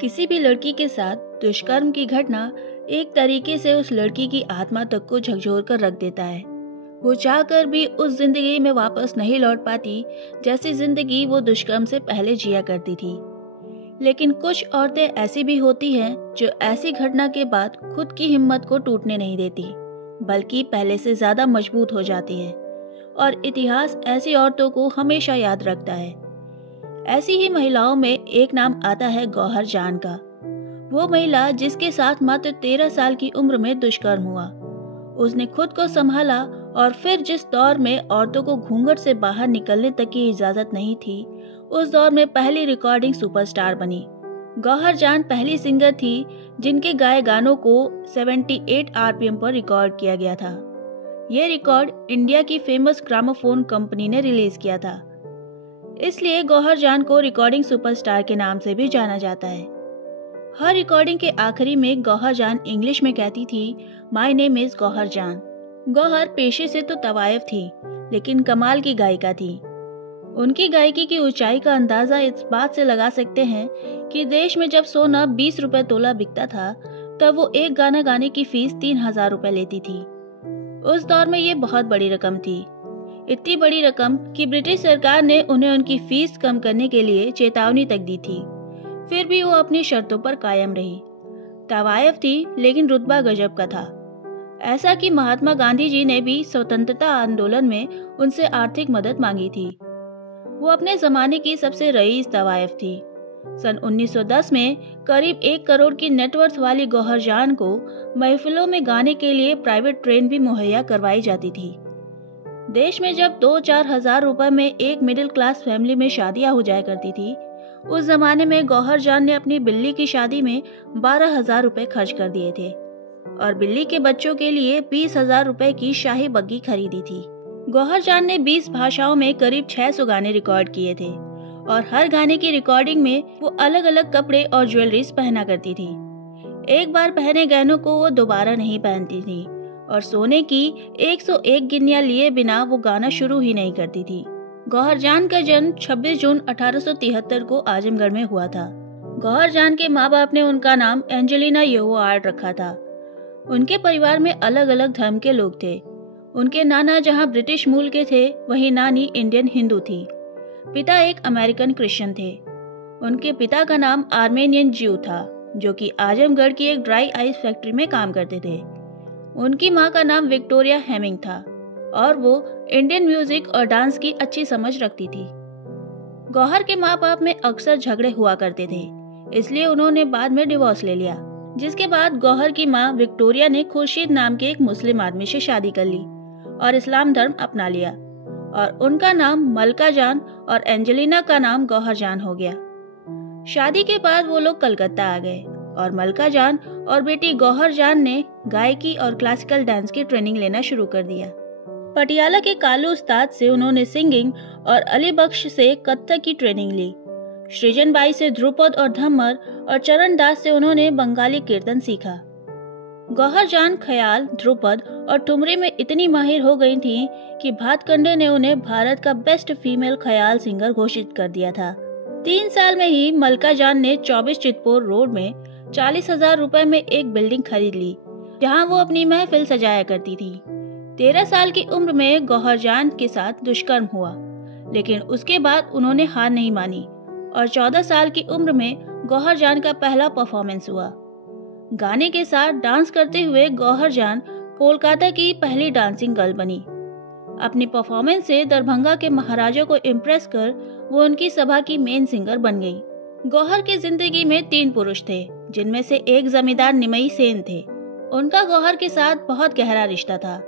किसी भी लड़की के साथ दुष्कर्म की घटना एक तरीके से उस लड़की की आत्मा तक को झकझोर कर रख देता है। वो चाहकर भी उस जिंदगी में वापस नहीं लौट पाती जैसी जिंदगी वो दुष्कर्म से पहले जिया करती थी। लेकिन कुछ औरतें ऐसी भी होती हैं जो ऐसी घटना के बाद खुद की हिम्मत को टूटने नहीं देती, बल्कि पहले से ज्यादा मजबूत हो जाती है और इतिहास ऐसी औरतों को हमेशा याद रखता है। ऐसी ही महिलाओं में एक नाम आता है गौहर जान का। वो महिला जिसके साथ मात्र 13 साल की उम्र में दुष्कर्म हुआ। उसने खुद को संभाला और फिर जिस दौर में औरतों को घूंघट से बाहर निकलने तक की इजाजत नहीं थी, उस दौर में पहली रिकॉर्डिंग सुपरस्टार बनी। गौहर जान पहली सिंगर थी जिनके गाए गानों को 78 आरपीएम पर रिकॉर्ड किया गया था। यह रिकॉर्ड इंडिया की फेमस ग्रामोफोन कंपनी ने रिलीज किया था। इसलिए गौहर जान को रिकॉर्डिंग सुपरस्टार के नाम से भी जाना जाता है। हर रिकॉर्डिंग के आखिरी में गौहर जान इंग्लिश में कहती थी, माय नेम इज गौहर जान। गौहर पेशे से तो तवायफ थी, लेकिन कमाल की गायिका थी। उनकी गायकी की ऊंचाई का अंदाजा इस बात से लगा सकते हैं कि देश में जब सोना 20 रुपए तोला बिकता था, तब वो एक गाना गाने की फीस 3000 रुपए लेती थी। उस दौर में ये बहुत बड़ी रकम थी, इतनी बड़ी रकम कि ब्रिटिश सरकार ने उन्हें उनकी फीस कम करने के लिए चेतावनी तक दी थी। फिर भी वो अपनी शर्तों पर कायम रही। तवायफ थी, लेकिन रुतबा गजब का था। ऐसा कि महात्मा गांधी जी ने भी स्वतंत्रता आंदोलन में उनसे आर्थिक मदद मांगी थी। वो अपने जमाने की सबसे रईस तवायफ थी। सन 1910 में करीब 1 करोड़ की नेटवर्थ वाली गौहर जान को महफिलों में गाने के लिए प्राइवेट ट्रेन भी मुहैया करवाई जाती थी। देश में जब 2-4 हजार रुपए में एक मिडिल क्लास फैमिली में शादियां हो जाया करती थी, उस जमाने में गौहर जान ने अपनी बिल्ली की शादी में 12,000 रुपए खर्च कर दिए थे और बिल्ली के बच्चों के लिए 20,000 रुपए की शाही बग्गी खरीदी थी। गौहर जान ने 20 भाषाओं में करीब 600 गाने रिकॉर्ड किए थे और हर गाने की रिकॉर्डिंग में वो अलग अलग कपड़े और ज्वेलरीज पहना करती थी। एक बार पहने गहनों को वो दोबारा नहीं पहनती थी और सोने की 101 गिन्नियां लिए बिना वो गाना शुरू ही नहीं करती थी। गौहर जान का जन्म 26 जून 1873 को आजमगढ़ में हुआ था। गौहर जान के माँ बाप ने उनका नाम एंजेलिना येहोआर्ड रखा था। उनके परिवार में अलग अलग धर्म के लोग थे। उनके नाना जहाँ ब्रिटिश मूल के थे, वहीं नानी इंडियन हिंदू थी। पिता एक अमेरिकन क्रिश्चियन थे। उनके पिता का नाम आर्मेनियन ज्यू था, जो कि आजमगढ़ की एक ड्राई आइस फैक्ट्री में काम करते थे। उनकी माँ का नाम विक्टोरिया हेमिंग था और वो इंडियन म्यूजिक और डांस की अच्छी समझ रखती थी। गौहर के माँ बाप में अक्सर झगड़े हुआ करते थे, इसलिए उन्होंने बाद में डिवोर्स ले लिया। जिसके बाद गौहर की माँ विक्टोरिया ने खुर्शीद नाम के एक मुस्लिम आदमी से शादी कर ली और इस्लाम धर्म अपना लिया और उनका नाम मलका जान और एंजेलिना का नाम गौहर जान हो गया। शादी के बाद वो लोग कलकत्ता आ गए और मलका जान और बेटी गौहर जान ने गायकी और क्लासिकल डांस की ट्रेनिंग लेना शुरू कर दिया। पटियाला के कालू उस्ताद से उन्होंने सिंगिंग और अली बख्श से कत्थक की ट्रेनिंग ली। सृजन बाई से ध्रुपद और धम्मर और चरण दास से उन्होंने बंगाली कीर्तन सीखा। गौहर जान ख्याल, ध्रुपद और ठुमरी में इतनी माहिर हो गई थी कि भातखंडे ने उन्हें भारत का बेस्ट फीमेल ख्याल सिंगर घोषित कर दिया था। 3 साल में ही मलका जान ने 24 चितपुर रोड में 40,000 रुपए में एक बिल्डिंग खरीद ली, जहां वो अपनी महफिल सजाया करती थी। 13 साल की उम्र में गौहर जान के साथ दुष्कर्म हुआ, लेकिन उसके बाद उन्होंने हार नहीं मानी और 14 साल की उम्र में गौहर जान का पहला परफॉर्मेंस हुआ। गाने के साथ डांस करते हुए गौहर जान कोलकाता की पहली डांसिंग गर्ल बनी। अपनी परफॉर्मेंस से दरभंगा के महाराजा को इम्प्रेस कर वो उनकी सभा की मेन सिंगर बन गई। गौहर की जिंदगी में 3 पुरुष थे, जिनमें से एक जमींदार निमई सेन थे। उनका गौहर के साथ बहुत गहरा रिश्ता था।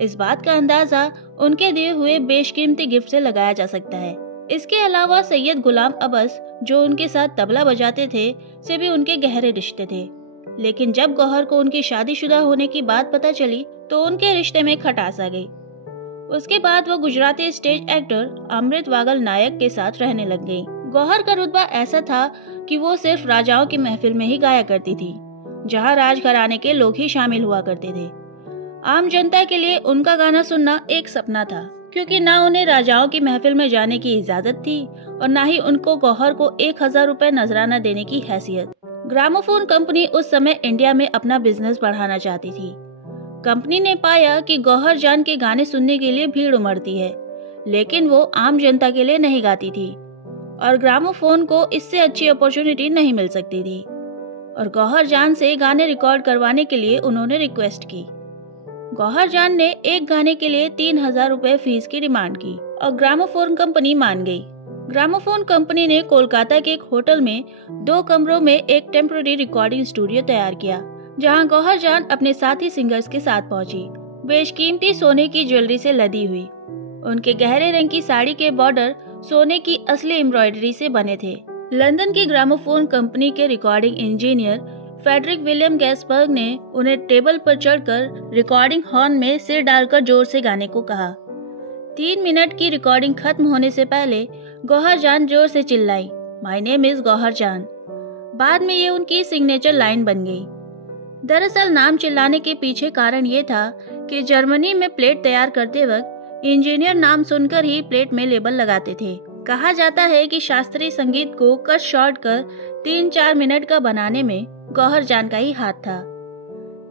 इस बात का अंदाजा उनके दिए हुए बेशकीमती गिफ्ट से लगाया जा सकता है। इसके अलावा सैयद गुलाम अब्बास, जो उनके साथ तबला बजाते थे, से भी उनके गहरे रिश्ते थे। लेकिन जब गौहर को उनकी शादीशुदा होने की बात पता चली, तो उनके रिश्ते में खटास आ गई। उसके बाद वो गुजराती स्टेज एक्टर अमृत वागल नायक के साथ रहने लग गई। गौहर का रुतबा ऐसा था कि वो सिर्फ राजाओं की महफिल में ही गाया करती थी, जहां राजघराने के लोग ही शामिल हुआ करते थे। आम जनता के लिए उनका गाना सुनना एक सपना था, क्योंकि ना उन्हें राजाओं की महफिल में जाने की इजाजत थी और ना ही उनको गौहर को 1,000 रुपए नजराना देने की हैसियत। ग्रामोफोन कंपनी उस समय इंडिया में अपना बिजनेस बढ़ाना चाहती थी। कंपनी ने पाया कि गौहर जान के गाने सुनने के लिए भीड़ उमड़ती है, लेकिन वो आम जनता के लिए नहीं गाती थी और ग्रामोफोन को इससे अच्छी अपॉर्चुनिटी नहीं मिल सकती थी। और गौहर जान से गाने रिकॉर्ड करवाने के लिए उन्होंने रिक्वेस्ट की। गौहर जान ने एक गाने के लिए 3,000 रुपए फीस की डिमांड की और ग्रामोफोन कंपनी मान गई। ग्रामोफोन कंपनी ने कोलकाता के एक होटल में 2 कमरों में एक टेम्पररी रिकॉर्डिंग स्टूडियो तैयार किया, जहां गौहर जान अपने साथी सिंगर्स के साथ पहुंची। बेशकीमती सोने की ज्वेलरी से लदी हुई, उनके गहरे रंग की साड़ी के बॉर्डर सोने की असली एम्ब्रॉयडरी से बने थे। लंदन की ग्रामोफोन कंपनी के recording engineer Frederick William Gaisberg ने उन्हें टेबल पर चढ़कर रिकॉर्डिंग हॉर्न में सिर डालकर जोर से गाने को कहा। 3 मिनट की रिकॉर्डिंग खत्म होने से पहले गौहर जान जोर से चिल्लाई, माय नेम इज गौहर जान। बाद में ये उनकी सिग्नेचर लाइन बन गई। दरअसल नाम चिल्लाने के पीछे कारण ये था कि जर्मनी में प्लेट तैयार करते वक्त इंजीनियर नाम सुनकर ही प्लेट में लेबल लगाते थे। कहा जाता है कि शास्त्रीय संगीत को कट शॉर्ट कर 3-4 मिनट का बनाने में गौहर जान का ही हाथ था।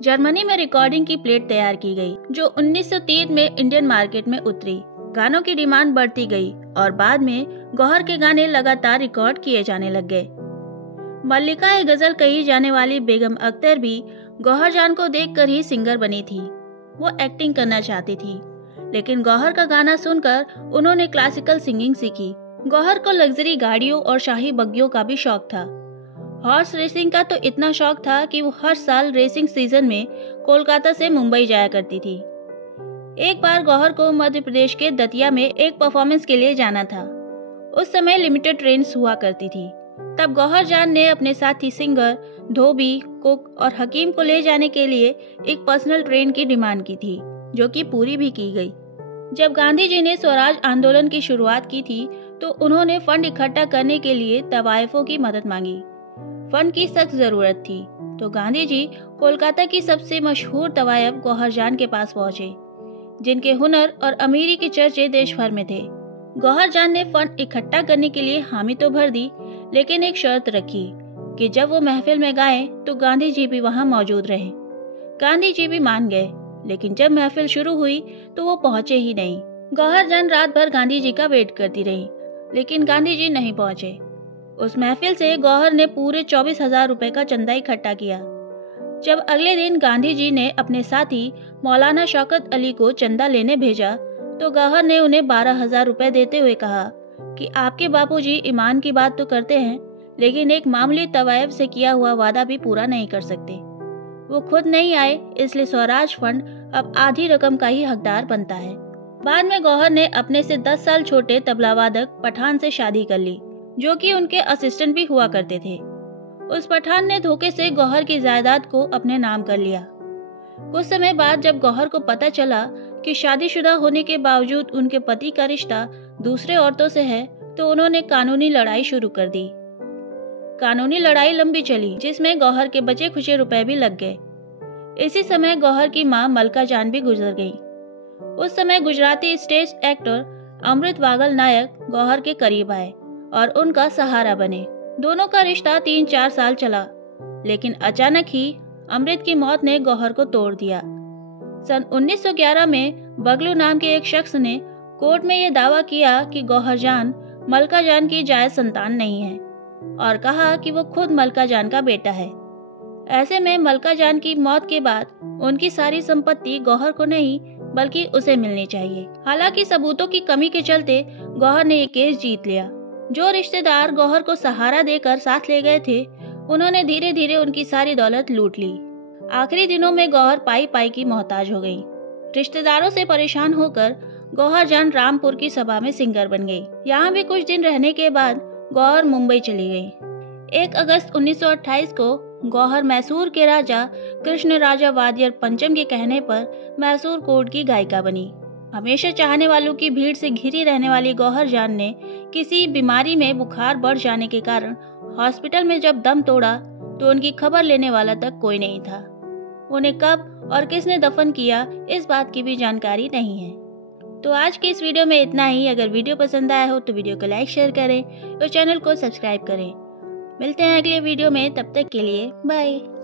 जर्मनी में रिकॉर्डिंग की प्लेट तैयार की गई, जो 1930 में इंडियन मार्केट में उतरी। गानों की डिमांड बढ़ती गई और बाद में गौहर के गाने लगातार रिकॉर्ड किए जाने लग गए। मल्लिका गजल कही जाने वाली बेगम अख्तर भी गौहर जान को देखकर ही सिंगर बनी थी। वो एक्टिंग करना चाहती थी, लेकिन गौहर का गाना सुनकर उन्होंने क्लासिकल सिंगिंग सीखी। गौहर को लग्जरी गाड़ियों और शाही बग्गियों का भी शौक था। हॉर्स रेसिंग का तो इतना शौक था कि वो हर साल रेसिंग सीजन में कोलकाता से मुंबई जाया करती थी। एक बार गौहर को मध्य प्रदेश के दतिया में एक परफॉर्मेंस के लिए जाना था। उस समय लिमिटेड ट्रेन्स हुआ करती थी। तब गौहर जान ने अपने साथी सिंगर, धोबी, कुक और हकीम को ले जाने के लिए एक पर्सनल ट्रेन की डिमांड की थी, जो कि पूरी भी की गई। जब गांधी जी ने स्वराज आंदोलन की शुरुआत की थी तो उन्होंने फंड इकट्ठा करने के लिए तवायफों की मदद मांगी। फंड की सख्त जरूरत थी, तो गांधी जी कोलकाता की सबसे मशहूर तवायफ गौहर जान के पास पहुंचे, जिनके हुनर और अमीरी के चर्चे देश भर में थे। गौहर जान ने फंड इकट्ठा करने के लिए हामी तो भर दी, लेकिन एक शर्त रखी कि जब वो महफिल में गाएं तो गांधी जी भी वहां मौजूद रहे। गांधी जी भी मान गए, लेकिन जब महफिल शुरू हुई तो वो पहुंचे ही नहीं। गौहर जान रात भर गांधी जी का वेट करती रही, लेकिन गांधी जी नहीं पहुंचे। उस महफिल से गौहर ने पूरे 24,000 रुपए का चंदा इकट्ठा किया। जब अगले दिन गांधी जी ने अपने साथी मौलाना शौकत अली को चंदा लेने भेजा तो गौहर ने उन्हें 12,000 रुपए देते हुए कहा कि आपके बापूजी ईमान की बात तो करते हैं, लेकिन एक मामूली तवायफ से किया हुआ वादा भी पूरा नहीं कर सकते। वो खुद नहीं आए, इसलिए स्वराज फंड अब आधी रकम का ही हकदार बनता है। बाद में गौहर ने अपने से 10 साल छोटे तबलावादक पठान से शादी कर ली, जो कि उनके असिस्टेंट भी हुआ करते थे। उस पठान ने धोखे से गौहर की जायदाद को अपने नाम कर लिया। कुछ समय बाद जब गौहर को पता चला कि शादीशुदा होने के बावजूद उनके पति का रिश्ता दूसरे औरतों से है, तो उन्होंने कानूनी लड़ाई शुरू कर दी। कानूनी लड़ाई लंबी चली, जिसमें गौहर के बचे खुचे रुपए भी लग गए। इसी समय गौहर की मां मलका जान भी गुजर गई। उस समय गुजराती स्टेज एक्टर अमृत वागल नायक गौहर के करीब आए और उनका सहारा बने। दोनों का रिश्ता 3-4 साल चला, लेकिन अचानक ही अमृत की मौत ने गौहर को तोड़ दिया। सन 1911 में बगलू नाम के एक शख्स ने कोर्ट में यह दावा किया कि गौहर जान मलका जान की जायज संतान नहीं है और कहा कि वो खुद मलका जान का बेटा है। ऐसे में मलका जान की मौत के बाद उनकी सारी संपत्ति गौहर को नहीं बल्कि उसे मिलनी चाहिए। हालांकि सबूतों की कमी के चलते गौहर ने ये केस जीत लिया। जो रिश्तेदार गौहर को सहारा देकर साथ ले गए थे, उन्होंने धीरे धीरे उनकी सारी दौलत लूट ली। आखिरी दिनों में गौहर पाई पाई की मोहताज हो गई। रिश्तेदारों से परेशान होकर गौहर जान रामपुर की सभा में सिंगर बन गई। यहाँ भी कुछ दिन रहने के बाद गौहर मुंबई चली गई। 1 अगस्त 1928 को गौहर मैसूर के राजा कृष्ण राजा वादियर पंचम के कहने पर मैसूर कोर्ट की गायिका बनी। हमेशा चाहने वालों की भीड़ से घिरी रहने वाली गौहर जान ने किसी बीमारी में बुखार बढ़ जाने के कारण हॉस्पिटल में जब दम तोड़ा तो उनकी खबर लेने वाला तक कोई नहीं था। उन्हें कब और किसने दफन किया, इस बात की भी जानकारी नहीं है। तो आज की इस वीडियो में इतना ही। अगर वीडियो पसंद आया हो तो वीडियो को लाइक शेयर करें और चैनल को सब्सक्राइब करें मिलते हैं अगले वीडियो में, तब तक के लिए बाय।